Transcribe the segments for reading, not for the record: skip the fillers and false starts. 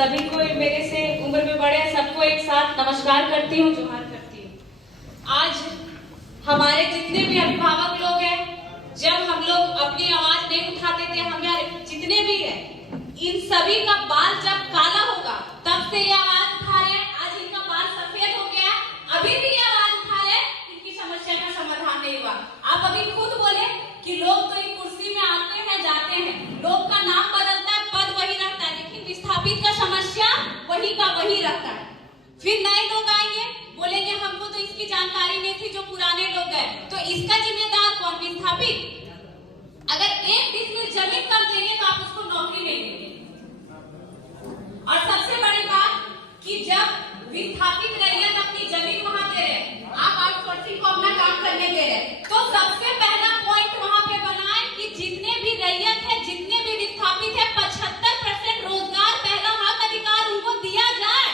सभी को मेरे से उम्र में बड़े सबको एक साथ नमस्कार करती हूँ, जोहार करती हूँ। आज हमारे जितने भी अभिभावक लोग हैं, जब हम लोग अपनी आवाज नहीं उठाते थे, हमारे जितने भी हैं, इन सभी का बाल जब काला होगा तब से ये आवाज उठा रहे हैं। आज इनका बाल सफेद हो गया, अभी भी ये आवाज उठा रहे हैं, इनकी समस्या का समाधान नहीं हुआ। आप अभी खुद बोले कि लोग तो एक कुर्सी में आते हैं जाते हैं, लोग का नाम बदलता है, पद वही रहता है, लेकिन विस्थापित का समस्या वही का वही रहता है। फिर नए लोग आएंगे, बोलेंगे हमको तो इसकी जानकारी नहीं थी, जो पुराने लोग गए, तो इसका जिम्मेदार कौन? विस्थापित। अगर एक डिसमिल जमीन कर देंगे तो आप उसको नौकरी नहीं देंगे। और सबसे बड़ी बात कि जब विस्थापित रैयत अपनी जमीन वहां दे रहे, आप आउटसोर्सिंग को अपना काम करने दे रहे, तो सबसे पहला पॉइंट वहां पे बनाए कि जितने भी रैयत है, जितने भी विस्थापित है, 75% रोजगार पहला हक अधिकार उनको दिया जाए।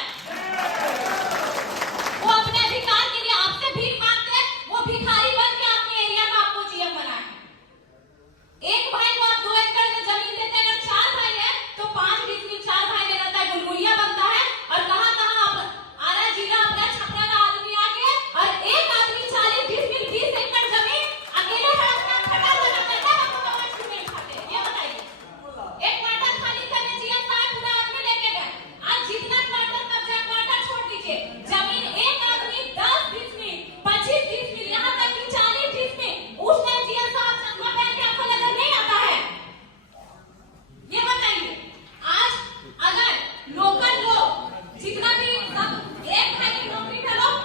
वो अपने अधिकार के लिए आपसे भीख मांगते हैं, वो भिखारी बन के अपने एरिया में आपको जीएम बनाए। एक भाई को आप 2 एकड़ में जमीन देते हैं, अगर 4 भाई है तो 5 डिसमिल 4 भाई ले जाता है, गुलगुलिया बनता है। और कहां आरा जिला अपना छपरा का आदमी आके और एक आदमी 40 डिसमिल 20 एकड़ जमीन अकेले खड़ा लगा देता है, हमको कमाई क्यों नहीं खाते? ये बताइए। एक क्वार्टर खाली करने जीएम साहब पूरा आदमी लेके गए। आज जितना क्वार्टर कब्जा, क्वार्टर छोड़ दीजिए, जमीन एक आदमी 10 डिसमिल 25 डिसमिल यहां तक कि 40 डिसमिल उसने जीएम साहब चंदा पहन के आपको नजर नहीं आता है? ये बताइए। आज अगर लोकल लोग जितना भी सब एक भाई की नौकरी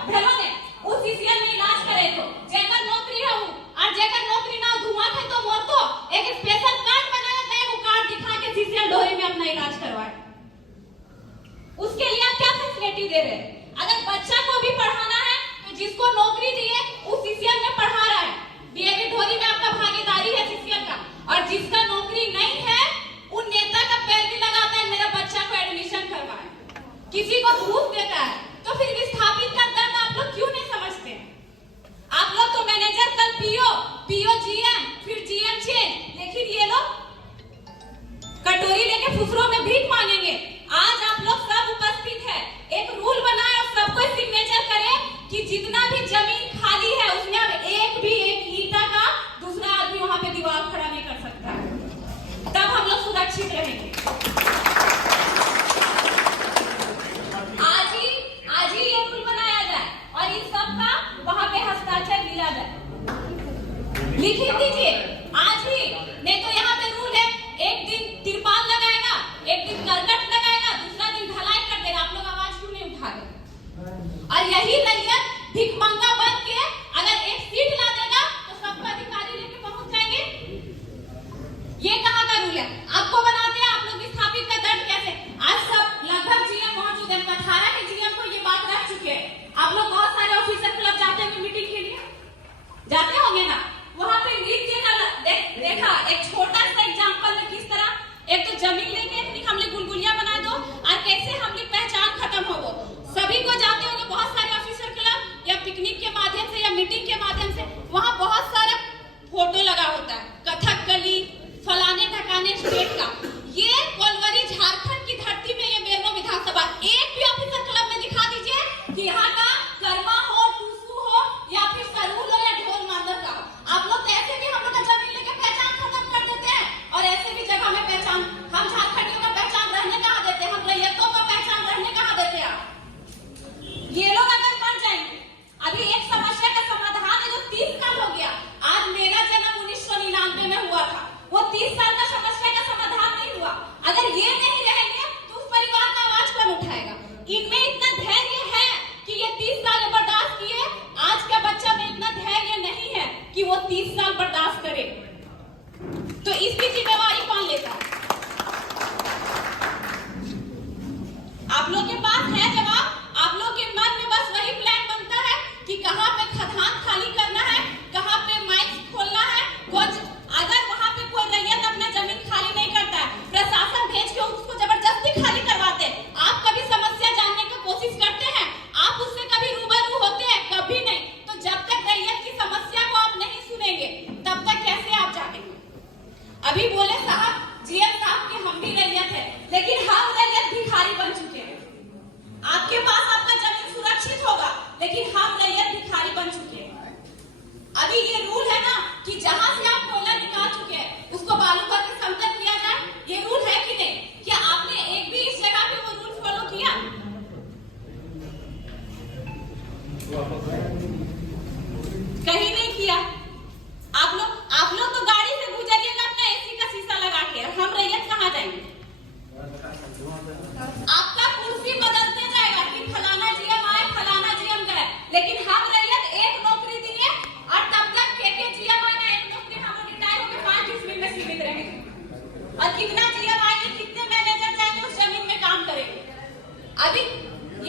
भेलो ने उस सीसीएल में इलाज करे तो जेकर नौकरी है और जेकर नौकरी ना धुआं थे तो मोर तो एक स्पेशल कार्ड बनाया जाए, वो कार्ड दिखा के सीसीएल ढोरी में अपना इलाज करवाए। उसके लिए आप क्या फैसिलिटी दे रहे हैं? अगर बच्चा को भी पढ़ाना है तो जिसको नौकरी दिए उस सीसीएल में पढ़ा रहा है, डीएवी ढोरी में आपका भागीदारी है सीसीएल का। और जिसका नौकरी नहीं है उन नेता का पैर भी लगाता है, मेरा बच्चा को एडमिशन करवाए, किसी को घूस देता है। तो फिर विस्थापित का दर्द आप लोग क्यों नहीं समझते? आप लोग तो मैनेजर, कल पीओ जीएम, फिर जीएम चेंज, लेकिन ये लोग कटोरी लेके फुसरों में भीख मांगेंगे। आज आप लोग सब उपस्थित है, एक रूल बनाए और सबको सिग्नेचर करे कि जितना भी जमीन खाली है उसमें अब एक ईंटा का दूसरा आदमी वहां पे दीवार खड़ा नहीं कर सकता, तब हम लोग सुरक्षित रहेंगे। आज ही ये रूल बनाया जाए और इन सब का वहां पे हस्ताक्षर मिला जाए, लिख दीजिए आज ही। नहीं तो यहाँ पे रूल है, एक दिन तिरपाल लगाएगा, एक दिन करकट लगाएगा, दूसरा दिन ढलाई कर देगा। आप लोग आवाज क्यों नहीं उठा रहे? और यही रैयत भिखमंगा बन के अगर एक सीट ला देगा तो सबको अधिकारी लेके पहुंच जाएंगे। ये कहाँ का रूल है? आपको बनाते हैं आप लोग विस्थापित का दर्द कैसे? आज सब लगभग जीएम मौजूद है, 18 के जीएम को ये बात रख चुके हैं। आप लोग बहुत सारे ऑफिसर क्लब जाते हैं मीटिंग के लिए, जाते होंगे ना? वहां पे नृत्य का देखा, एक छोटा सा एग्जांपल में किस तरह एक तो जमीन लेके हमने गुलगुलिया बना दो और कैसे हमने पहचान खत्म हो। वो सभी को जाते होंगे, बहुत सारे ऑफिसर क्लब या पिकनिक के माध्यम से या मीटिंग के माध्यम से, वहां बहुत सारा फोटो लगा होता है, कथकली फलाने ढकाने स्टेट का। ये कोलवरी झारखंड की धरती में ये बेरमो विधानसभा, एक भी ऑफिसर क्लब में दिखा दीजिए कि यहाँ का कर्मा हो, टूसू हो या फिर सरहुल हो या ढोल मांदर का। आप लोग तो ऐसे भी हम लोग का जमीन लेके पहचान खत्म कर देते हैं और ऐसे भी जगह में पहचान, हम झारखंडियों का पहचान रहने कहाँ देते हैं, हम रैयतों का पहचान रहने कहाँ देते हैं? आप ये लोग अगर मर जाएंगे, अभी एक समस्या का समाधान है जो 30 साल हो गया। आज मेरा जन्म 1999 में हुआ था, वो 30 साल का समस्या का समाधान नहीं हुआ। अगर ये नहीं रहेंगे तो उस परिवार का आवाज कौन उठाएगा? इनमें इतना धैर्य है कि ये 30 साल बर्दाश्त किए, आज का बच्चा में इतना धैर्य नहीं है कि वो 30 साल बर्दाश्त करे, तो इसकी जिम्मेवारी कौन लेता? आप लोग के पास है जवाब। आप लोग के मन में बस वही प्लान बनता है कि कहां पे खदान खाली करना है, कहां पे माइक्स खोलना है। अगर वहां पे कोई रैयत अपना जमीन खाली नहीं करता है, प्रशासन भेज के उसको जबरदस्ती खाली करवाते हैं। आप कभी समस्या जानने की कोशिश करते हैं? आप उससे कभी रूबरू होते हैं? कभी नहीं। तो जब तक रैयत की समस्या को आप नहीं सुनेंगे तब तक कैसे आप जानेंगे? अभी बोले साहब जीएम साहब कि हम भी रैयत है, लेकिन हम रैयत भिखारी बन लेकिन हम रैयत भिखारी बन चुके हैं। अभी ये रूल है ना कि जहां से आप कोयला निकाल चुके हैं उसको बालू का समतल किया जाए, ये रूल है कि नहीं? क्या आपने एक भी इस जगह पे वो रूल फॉलो किया? कहीं नहीं किया। आप लोग तो गाड़ी से गुजरिएगा अपना एसी का शीशा लगा के, हम रैयत कहाँ जाएंगे? आपका कुर्सी बदलते जाएगा कि फलाना जीएम आए, फलाना जीएम गए, लेकिन हम रैयत एक नौकरी दिए और तब तक के जीएम आएगा एक नौकरी, हम रिटायर होकर 5 ईस्वी में सीमित रहेंगे। और कितना जीएम आएंगे, कितने मैनेजर जाएंगे उस जमीन में काम करेंगे। अभी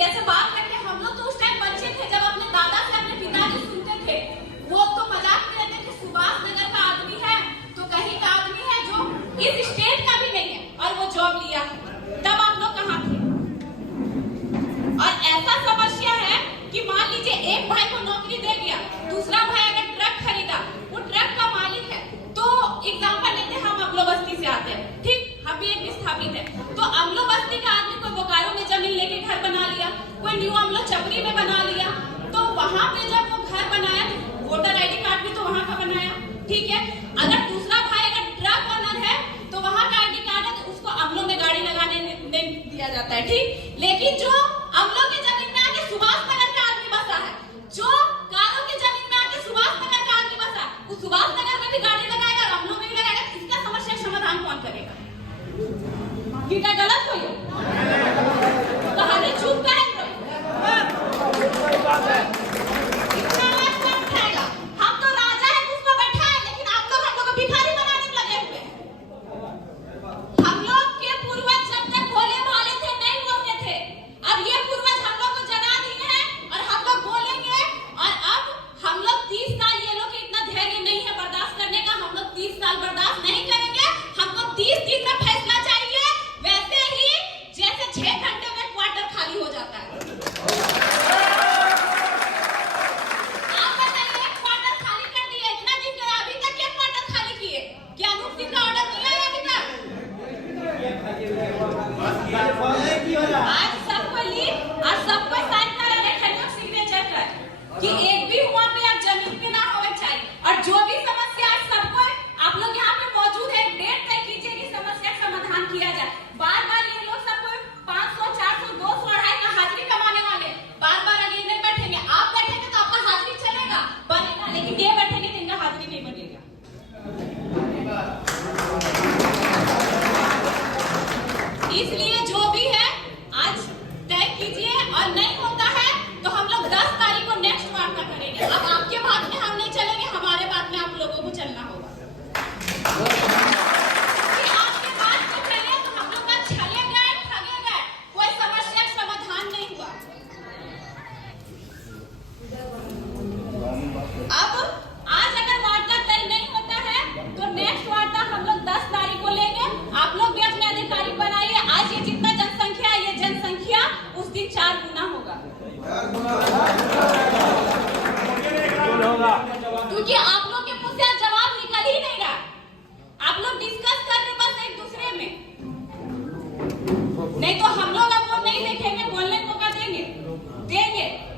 ये सब बात करके हम लोग तो उस टाइम बच्चे थे जब अपने दादा से अपने पिताजी सुनते थे, वो तो मजाक में रहते कि सुभाष नगर का आदमी है तो कहीं का आदमी है जो इस स्टेट का भी नहीं है और वो जॉब लिया है। तब आप लोग कहाँ थे? और ऐसा समस्या है कि मान लीजिए एक भाई को नौकरी दे दिया, दूसरा भाई अगर ट्रक खरीदा, वो ट्रक का मालिक है, तो एग्जाम्पल लेते हैं, हम अमलो बस्ती से आते हैं, ठीक, हम भी एक विस्थापित है, तो अमलो बस्ती का आदमी कोई बोकारो में जमीन लेके घर बना लिया, कोई न्यू अमलो चपरी में बना लिया, तो वहां पे जब वो घर बनाया वोटर आईडी कार्ड भी तो वहां का बनाया, ठीक है। अगर दूसरा भाई अगर ट्रक ओनर है तो वहां का आईडी कार्ड है, तो उसको अमलों में गाड़ी लगाने नहीं दिया जाता है, ठीक। लेकिन जो अमलों की जमीन में आके सुभाष नगर का आदमी बसा है, जो कारों की जमीन में आके सुभाष नगर का आदमी बसा, वो सुभाष नगर में भी गाड़ी लगाएगा और अमलों में भी लगाएगा, इसका समस्या समाधान कौन करेगा? ये क्या गलत हो गया? कहानी चुप करें हम तो राजा है उसको बैठा है, लेकिन आप लोग हम लोग को भिखारी बनाने में लगे हुए हैं। हम लोग के पूर्वज जब तक भोले भाले थे नहीं बोलते थे, अब ये पूर्वज हम लोग को जना दिए हैं और हम लोग बोलेंगे। और अब हम लोग 30 साल, ये लोग इतना धैर्य नहीं है बर्दाश्त करने का, हम लोग 30 साल बर्दाश्त नहीं करेंगे, हमको 30 दिन में फैसला चाहिए, वैसे ही जैसे 6 घंटे में क्वार्टर खाली हो जाता है। आप बताइए, एक क्वार्टर खाली कर दिए, इतना दिन के अभी तक क्या क्वार्टर खाली किए? क्या अनूप सिंह का ऑर्डर दिया है अभी तक? आज सबको साइन करा रहे सिग्नेचर कर कि एक भी हुआ पे आप जमीन पे ना होवे चाहिए। और जो भी समस्या आज सबको आप लोग यहाँ पे मौजूद है, डेट तय कीजिए कि समस्या का समाधान किया जाए। बार बार ये लोग सबको 500, 400, 200, 250 का हाजिरी कमाने वाले बार बार अगले नहीं बैठेंगे। आप बैठेंगे तो आपका हाजिरी चलेगा, बनेगा, लेकिन ये बैठेंगे तो इनका हाजिरी नहीं बनेगा। इसलिए जो भी है आज तय कीजिए, और नहीं होता है तो हम लोग 10 तारीख को नेक्स्ट वार्ता करेंगे। अब आपके बात में हम नहीं चलेंगे, हमारे बात में आप लोगों को चलना होगा। कि आपके बात में चले तो हम लोग का छले गए, ठगे गए, कोई समस्या का समाधान नहीं हुआ। अब आज अगर वार्ता तय नहीं होता है तो नेक्स्ट वार्ता हम लोग 10 तारीख को लेंगे। आप लोग भी अपने अधिकारी बनाइए। आज ये जितना जनसंख्या है, ये जनसंख्या उस दिन 4 गुना होगा, क्योंकि आप लोग के मुंह से जवाब निकल ही नहीं रहा। आप लोग डिस्कस कर रहे बस एक दूसरे में, नहीं तो हम लोग अब वो नहीं देखेंगे, बोलने को मौका देंगे।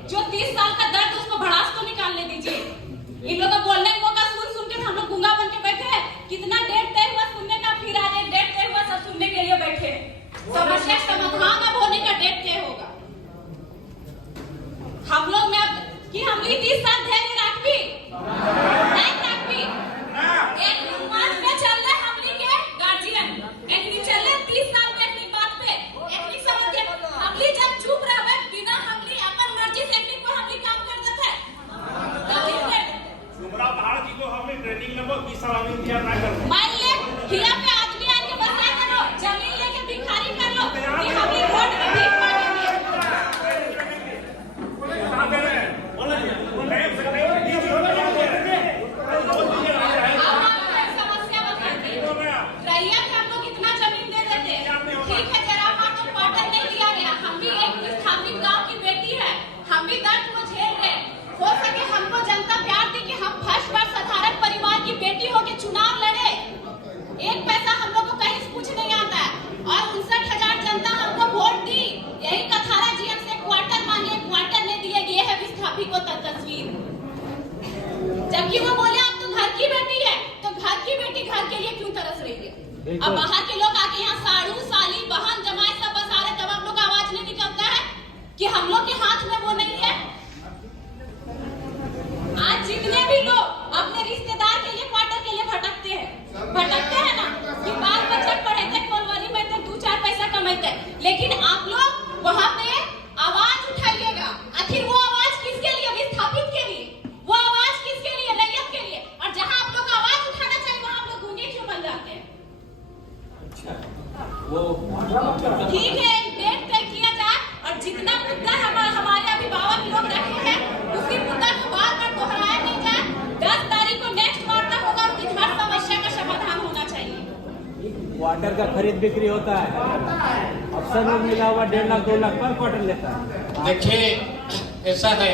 जो 30 साल का दर्द उसको भड़ास को निकालने दीजिए। इन लोगों को बोलने को मौका सुन के हम लोग गूंगा बन के बैठे हैं। कितना डेट तय हुआ सुनने का, फिर आज एक डेट तय हुआ, सब सुनने के लिए बैठे हैं। समस्या समाधान अब होने का डेट तय होगा। हम लोग में अब कि हम 30 साल धैर्य रखबी नहीं रखबी, एक मार्च में चल रहे हमनी के गार्जियन, एक दिन चल रहे 30 साल में एक बात पे एक दिन समझ के हमनी जब चुप रहबे, बिना हमनी अपन मर्जी से एक दिन को हमनी काम कर देते तब इस डुमरा पहाड़ जी को हमने ट्रेनिंग नंबर 20 साल में दिया ना कर। मान ले हिया पे आदमी आके बसा करो, जमीन लेके भिखारी कर लो कि हमनी रोड में भीख मांगेंगे। यही कथारा जीएम से क्वार्टर मांगे, क्वार्टर नहीं दिए, ये है विस्थापित। अब बाहर के लोग आके यहाँ साड़ू साली बहन जमाई सब बसा रहे, तब आप लोग का आवाज नहीं निकलता है कि हम लोग के हाथ में वो नहीं है। आज जितने भी लोग अपने रिश्तेदार के लिए क्वार्टर के लिए भटकते हैं ना, कि बाल बच्चे पढ़ेते कोलवारी में तो 2-4 पैसा कमाते, लेकिन आप लोग वहाँ पे आवाज उठाइएगा। आखिर वो आवाज किसके लिए? विस्थापित के लिए। वो आवाज किसके लिए? रैयत के लिए। और जहाँ आप लोग आवाज उठाना चाहिए वहाँ आप लोग गूंगे क्यों बन जाते हैं? ठीक है, डेट तय किया जाए और जितना मुद्दा हमारे अभिभावक लोग रखे हैं उसी मुद्दा को बार-बार दोहराया नहीं जाए। 10 तारीख को नेक्स्ट वार्ता होगा, उनकी हर समस्या का समाधान होना चाहिए। क्वार्टर का खरीद बिक्री होता है, अफसर में मिला हुआ 1.5 लाख 2 लाख पर क्वार्टर लेता है। देखिए ऐसा है